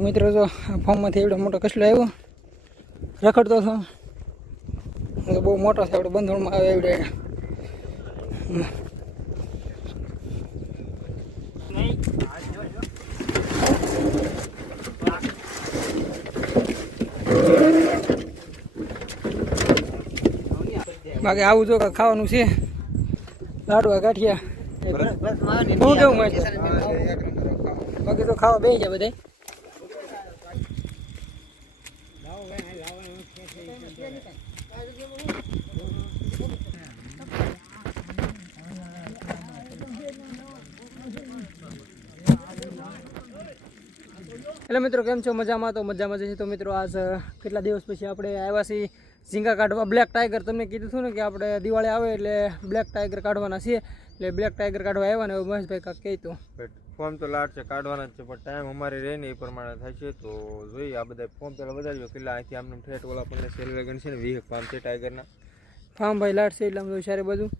મિત્રો જો ફોર્મમાંથી એવડો મોટો કસલો આવ્યો રખડતો હતો બહુ મોટો છે આપણે બંધોણમાં આવે એવડે બાકી આવું જો ખાવાનું છે લાડવા ગાંઠિયા શું કેવું મળે બાકી તો ખાવા બેસી જાય બધા એટલે મિત્રો કેમ છો મજામાં તો મજામાં છે તો મિત્રો આજ કેટલા દિવસ પછી આપણે આવ્યા છીએ ઝીંગા કાઢવા બ્લેક ટાઈગર તમને કીધું હતું ને કે આપણે દિવાળી આવે એટલે બ્લેક ટાઈગર કાઢવાના છીએ એટલે બ્લેક ટાઈગર કાઢવા આવ્યા ને મહેશભાઈ કાંક કહેતું ફોર્મ તો લાટ છે કાઢવાના જ છે પણ ટાઈમ અમારે રહે ને એ પ્રમાણે થાય છે તો જોઈએ આ બધા ફોર્મ પેલા વધારજો કેટલા અહીંથી આમને ઠેઠ ઓલા આપણને સેલ વેગન છે ને 20 ફાર્મ છે ટાઈગરના ફાર્મ ભાઈ લાટ છે એટલે આમ સારે બધું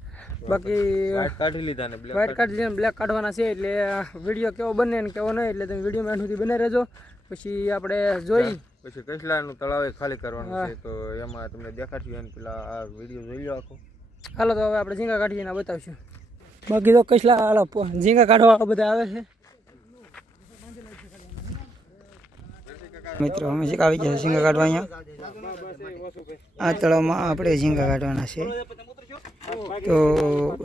બાકી વાઇટ કાઢી લીધા ને વાઇટ કાઢી લીધા બ્લેક કાઢવાના છે એટલે વિડીયો કેવો બને ને કેવો નહીં એટલે તમે વિડીયોમાં એન્ડ સુધી બને રહેજો પછી આપણે જોઈ પછી કસલાનું તળાવે ખાલી કરવાનું છે તો એમાં તમને દેખાડશું એને પેલા આ વિડીયો જોઈ લો આખો હાલો તો હવે આપણે ઝીંગા કાઢીને બતાવશું બાકી તો કસલા હાલો ઝીંગા કાઢવા બધા આવે છે મિત્રો અમે આવી ગયા ઝીંગા કાઢવા અહીંયા આ તળાવમાં આપણે ઝીંગા કાઢવાના છે તો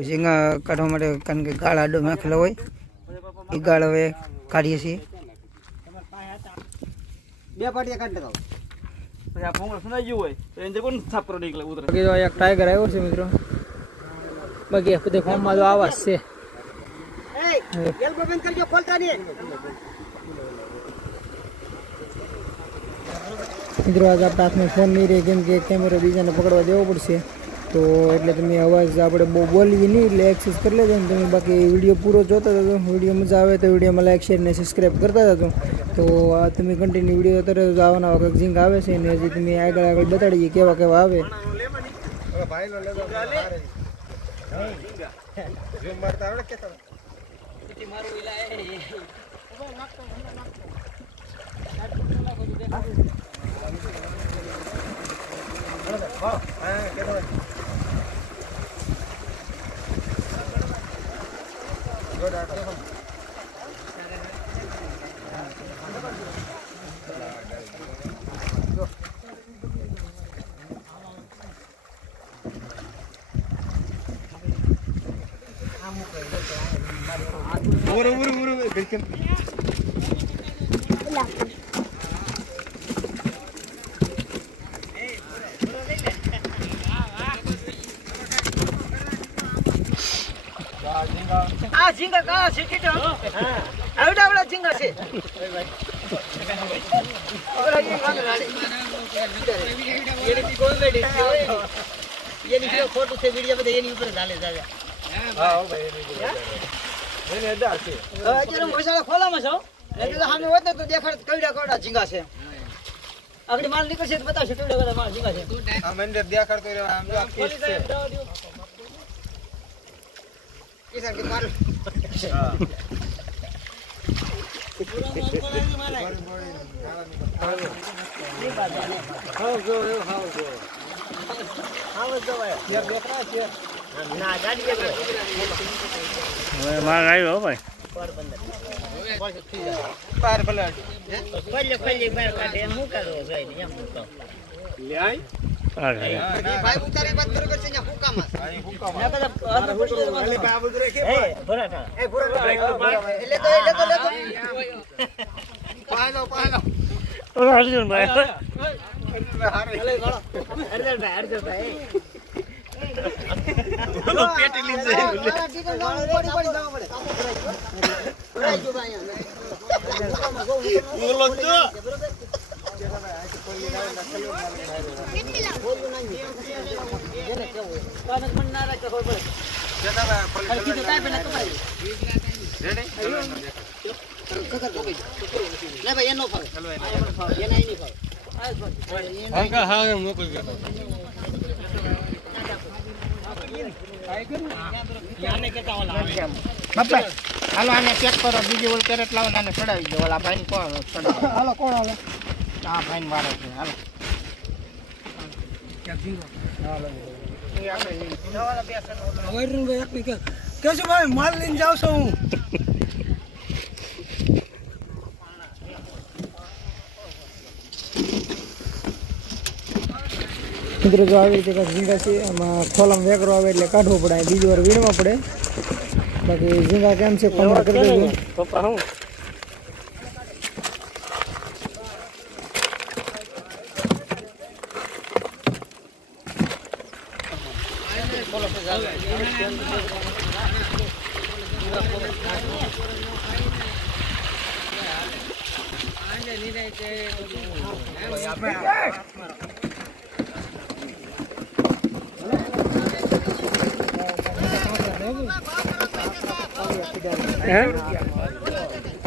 ઝીંગા કાઢવા માટે કારણ કે ગાળ આડો નાખેલો હોય એ ગાળ હવે કાઢીએ છીએ બે પાટિયા કાઢી નાખો પછી આ ફોંગળ સુનાઈ ગયું હોય તો એને કોણ સાફ કરો નીકળે ઉતરે બાકી તો એક ટાઈગર આવ્યો છે મિત્રો બાકી બધે ફોર્મમાં તો આવાજ છે મિત્રો આજ આપણા હાથમાં ફોન નહીં રહે કેમ કે કેમેરો બીજાને પકડવા દેવો પડશે તો એટલે તમે અવાજ આપણે બહુ બોલીએ નહીં એટલે એક્સેસ કરી લેજો ને તમે બાકી વિડીયો પૂરો જોતા હતો વિડીયો મજા આવે તો વિડીયોમાં લાઈક શેર ને સબસ્ક્રાઈબ કરતા હતો તો આ તમે કન્ટિન્યુ વિડીયો તરત આવવાના વખત ઝીંગા આવે છે ને હજી તમે આગળ બતાડીએ કેવા કેવા આવે આ ઝીંગા કા સિટી તો આવડા આવડા ઝીંગા છે ઓલા ઈ કાંગ રાડી એની કોમેડી છે એની જે ફોટો છે વિડિયો બધા એની ઉપર ચાલે જાવે હા હો ભાઈ એને અદા છે અત્યારે મસાલા ખોલામાં છો એટલે તો સામે હોત ને તો દેખાડ કઈડા કઈડા ઝીંગા છે આગળ માલ નીકળશે તો બતાવશે કઈડા કઈડા માલ ઝીંગા છે આ મંદિર દેખાડતો રહ્યો આમ જો આ પીસ છે किसान के मार हां पूरा माल पड़ेगा माला ये बात है हां जो यार देख रहा है ना गाड़ी के ओए मार आयो हो भाई पर बंदर पार बलट पहले बार काटे मुंह करो भाई यहां मुंह ले आई भाई उतारे बात करो से यहां हुक्का मत हुक्का मत ले का बुद रे के भरा था ए भरा ले तो पालो ओ अर्जुन भाई अर्जुन भाई बोलो पेटी लीन से बोलो तो બાપા હાલો આને ચેક કરો, બીજી ઓલ કેરેટ લાવો ને આને ચડાવી દો. ઓલા ભાઈ કોણ ચડાવો? હાલો કોણ આવે? હા ભાઈ મારે છે. હાલો કેશું ભાઈ માલ લઈને જાવ છું હું. મિત્રો જો આવી રીતે કાંઈક ઝીંગા છે, એમાં ખોલામાં વેકરો આવે એટલે કાઢવો પડે, બીજી વાર વીણવા પડે. બાકી ઝીંગા કેમ છે કોમેન્ટ કરી દેજો. પપ્પા હું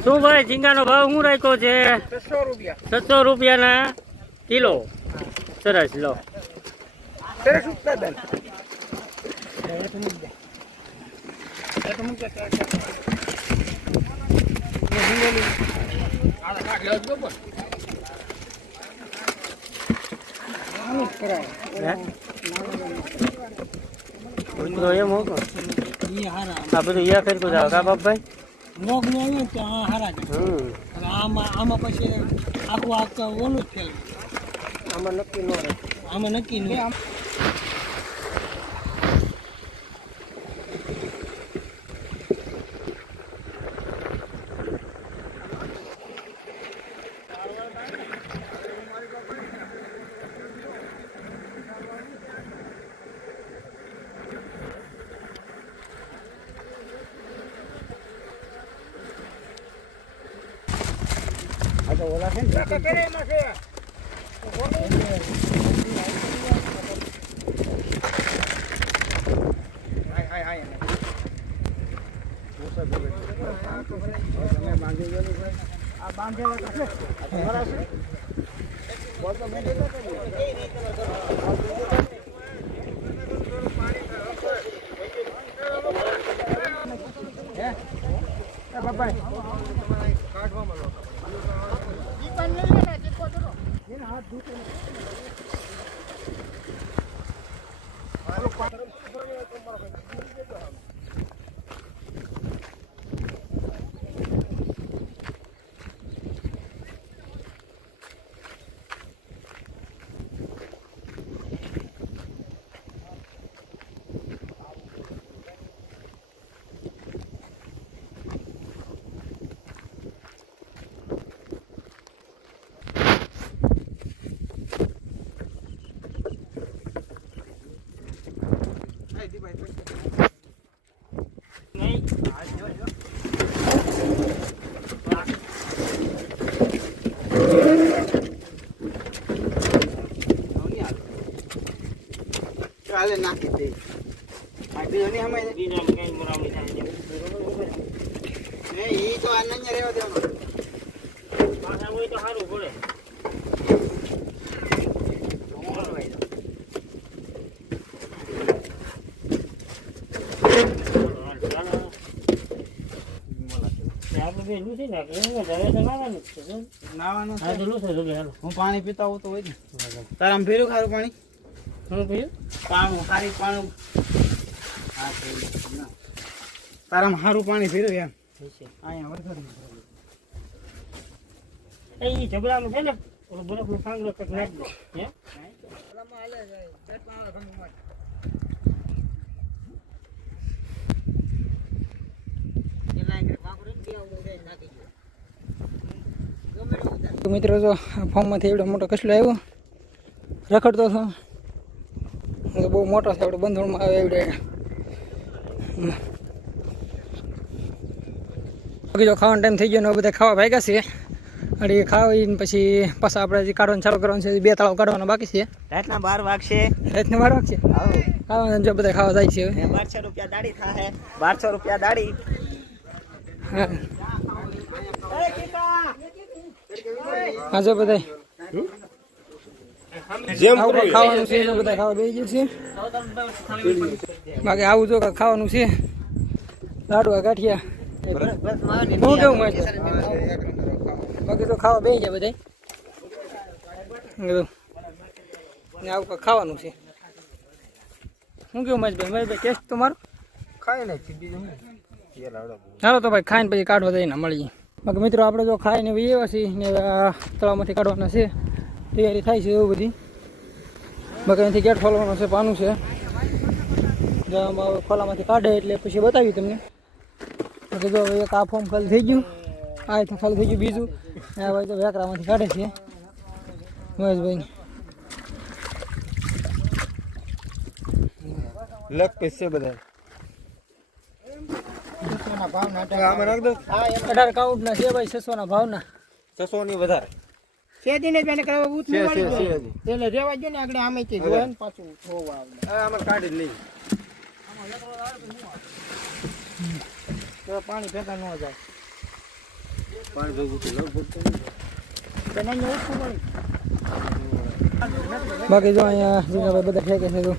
શું ભાઈ ઝીંગાનો ભાવ શું રાખ્યો છે? 600 રૂપિયાના કિલો. સરસ લો. એમ હોકો આ બધું યા કરી જાવ કા બાપભાઈ મોગ નો આવ્યો તો હારા છે. આમાં પછી આખું ઓલું જ થયેલું. આમાં નક્કી ન રહે. આમાં નક્કી નહીં. ઓલા છે ને ચાલે નાખી દે. બીજોની અમે બીજામાં કઈ મુરાવણી થાય છે. ઈ તો અનન્ય રહેવા દેવાનો. પાછા હોય તો સારું પડે. હું પાણી પીતા હોઉં તો હોય ને તારા ફેર્યું ખારું પાણી પાણું સારી પાણું તારામાં સારું પાણી ફેર્યું એમ અહીંયા વરસાદ એ ઝઘડામાં છે ને બરફ નું કાંગલો કક નાખી દે તો મિત્રો જો ફોર્મમાંથી એવડો મોટો કસલો આવ્યો રખડતો હતો. બહુ મોટો છે, આપણે બંધોળમાં આવે એવડે. બાકી જો ખાવાનો ટાઈમ થઈ ગયો ને બધા ખાવા ભાગ્યા છે. અને ખાવીને પછી પાછા આપણે જે કાઢવાનું ચાલુ કરવાનું છે, 2 તાળાવ કાઢવાના બાકી છે. રાતના 12 વાગશે. રાતના 12 વાગશે. ખાવાનું જો બધા ખાવા જાય છે. 1200 રૂપિયા દાડી થાહે. 1200 રૂપિયા દાડી. હા હા જો બધા આવું ખાવાનું છે એટલે બધા ખાવા બેસી જશે. બાકી આવું જો ખાવાનું છે લાડવા ગાંઠિયા હું કેવું મસ્ત. બાકી તો ખાવા બેસી જાય બધા. આવું કાંઈ ખાવાનું છે. શું કેવું મહેશભાઈ? ટેસ્ટ તો મારો ખાઈ નાખી બીજું ચાલો તો ભાઈ ખાઈને પછી કાઢવા જઈને મળીએ. બાકી મિત્રો આપણે જો ખાઈને એવા છીએ ને તળાવમાંથી કાઢવાના છે તૈયારી થાય છે એવું બધી. બાકી અહીંથી ગેટ ખોલવાનો છે પાનું છે ખોલામાંથી કાઢે એટલે પછી બતાવી તમને. બાકી જો એક આ ફોર્મ ખાલી થઈ ગયું આ તો ખાલી થઈ ગયું બીજું આ ભાઈ તો વેકરામાંથી કાઢે છે મહેશભાઈ. લગ પીસ છે બધા આમાં નાખ દો. 18 કાઉન્ટના છે ભાઈ 600 ના ભાવના 600 ની વધારે શેતીને બેને કરવા ઉત છે એટલે રેવા જો ને આગળ આમે થી જોય ને પાછું જોવા આવે. આમાં કાઢી લઈ તો પાણી ભેગા ન જાય. પાણી ભેગું તો લગભગ બનાને ઓછું પડી. બાકી જો અહીંયા જીનાભાઈ બધા ફેંકે છે તો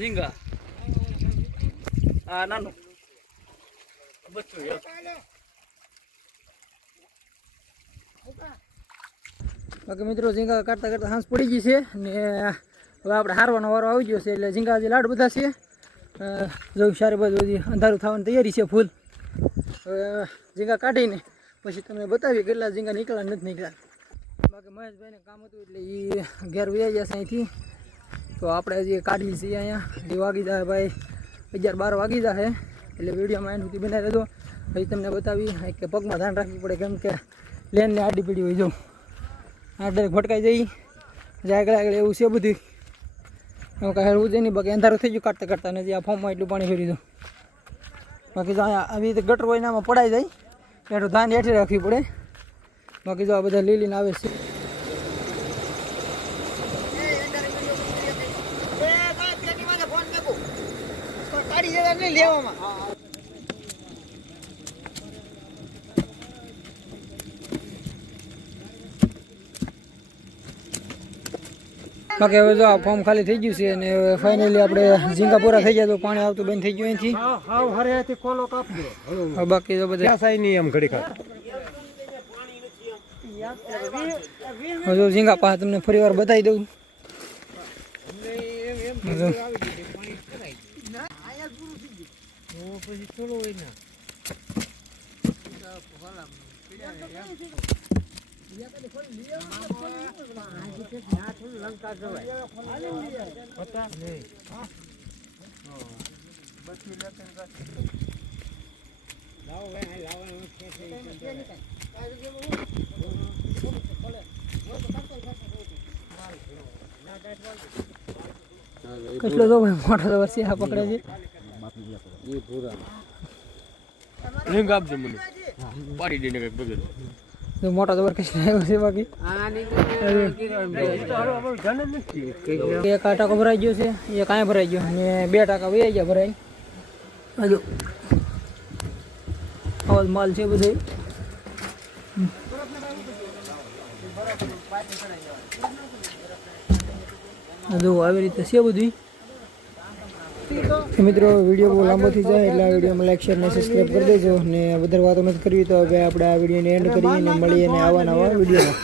ઝીંગા આ નાનું બચ્ચું બાકી મિત્રો ઝીંગા કાઢતા કાઢતા હાંસ પડી ગઈ છે ને હવે આપણે હારવાનો વારો આવી ગયો છે એટલે ઝીંગા જે લાડ બધા છે જો સારી બાજુ બધી અંધારું થવાની તૈયારી છે ફૂલ. હવે ઝીંગા કાઢીને પછી તમને બતાવીએ કેટલા ઝીંગા નીકળ્યા નથી નીકળ્યા. બાકી મહેશભાઈને કામ હતું એટલે એ ઘેર વહી જશે અહીંથી. તો આપણે હજી કાઢી છીએ અહીંયા એ વાગી જાય ભાઈ 11-12 વાગી જાય એટલે વિડીયોમાં એન્ડ સુધી બનાવી દેજો. પછી તમને બતાવી કે પગમાં ધ્યાન રાખવું પડે કેમ કે લેનને આડી પીડી હોય જો આ ડાયરેક્ટ ભટકાઈ જઈ જાય આગળ આગળ એવું છે બધું. એવું કાંઈ હેરવું છે નહીં. બાકી અંધારું થઈ ગયું કાઢતા કાઢતા નથી આ ફોર્મમાં એટલું પાણી ફેરી દો. બાકી જો અહીંયા આવી રીતે ગટર હોય એનામાં પડાઈ જાય એટલું ધ્યાન હેઠી રાખવી પડે. બાકી જો આ બધા લીલીને આવે છે. બાકી હવે જો આ ફોર્મ ખાલી થઈ ગયું છે અને ફાઇનલી આપણે ઝીંગા પૂરા થઈ જાય તો પાણી આવતું બંધ થઈ ગયું અહીંથી. હવે બાકી તો બધા હવે જો ઝીંગા પાસે તમને ફરી વાર બતાવી દઉં. કેટલો તો મોટો તો વર્ષે આ પકડે છે. લિંક આપજો મને પાડી દઈને કઈક બગડે જો મોટા જબર કઈ આવ્યો છે બાકી એક આ ટાંકો ભરાઈ ગયો છે એક અહીંયા ભરાઈ ગયો અને 2 ટાંકા વહી ગયા ભરાઈ હજુ આવો માલ છે બધો હજુ આવી રીતે છે બધું મિત્રો વિડીયો બહુ લાંબો થઈ જાય એટલે આ વિડીયોમાં લાઈક શેર અને સબસ્ક્રાઈબ કરી દેજો ને વધારે વાતો નથી કરવી તો હવે આપણે આ વિડીયોને એન્ડ કરીએ અને મળીએ અને આવા નવા વિડીયોમાં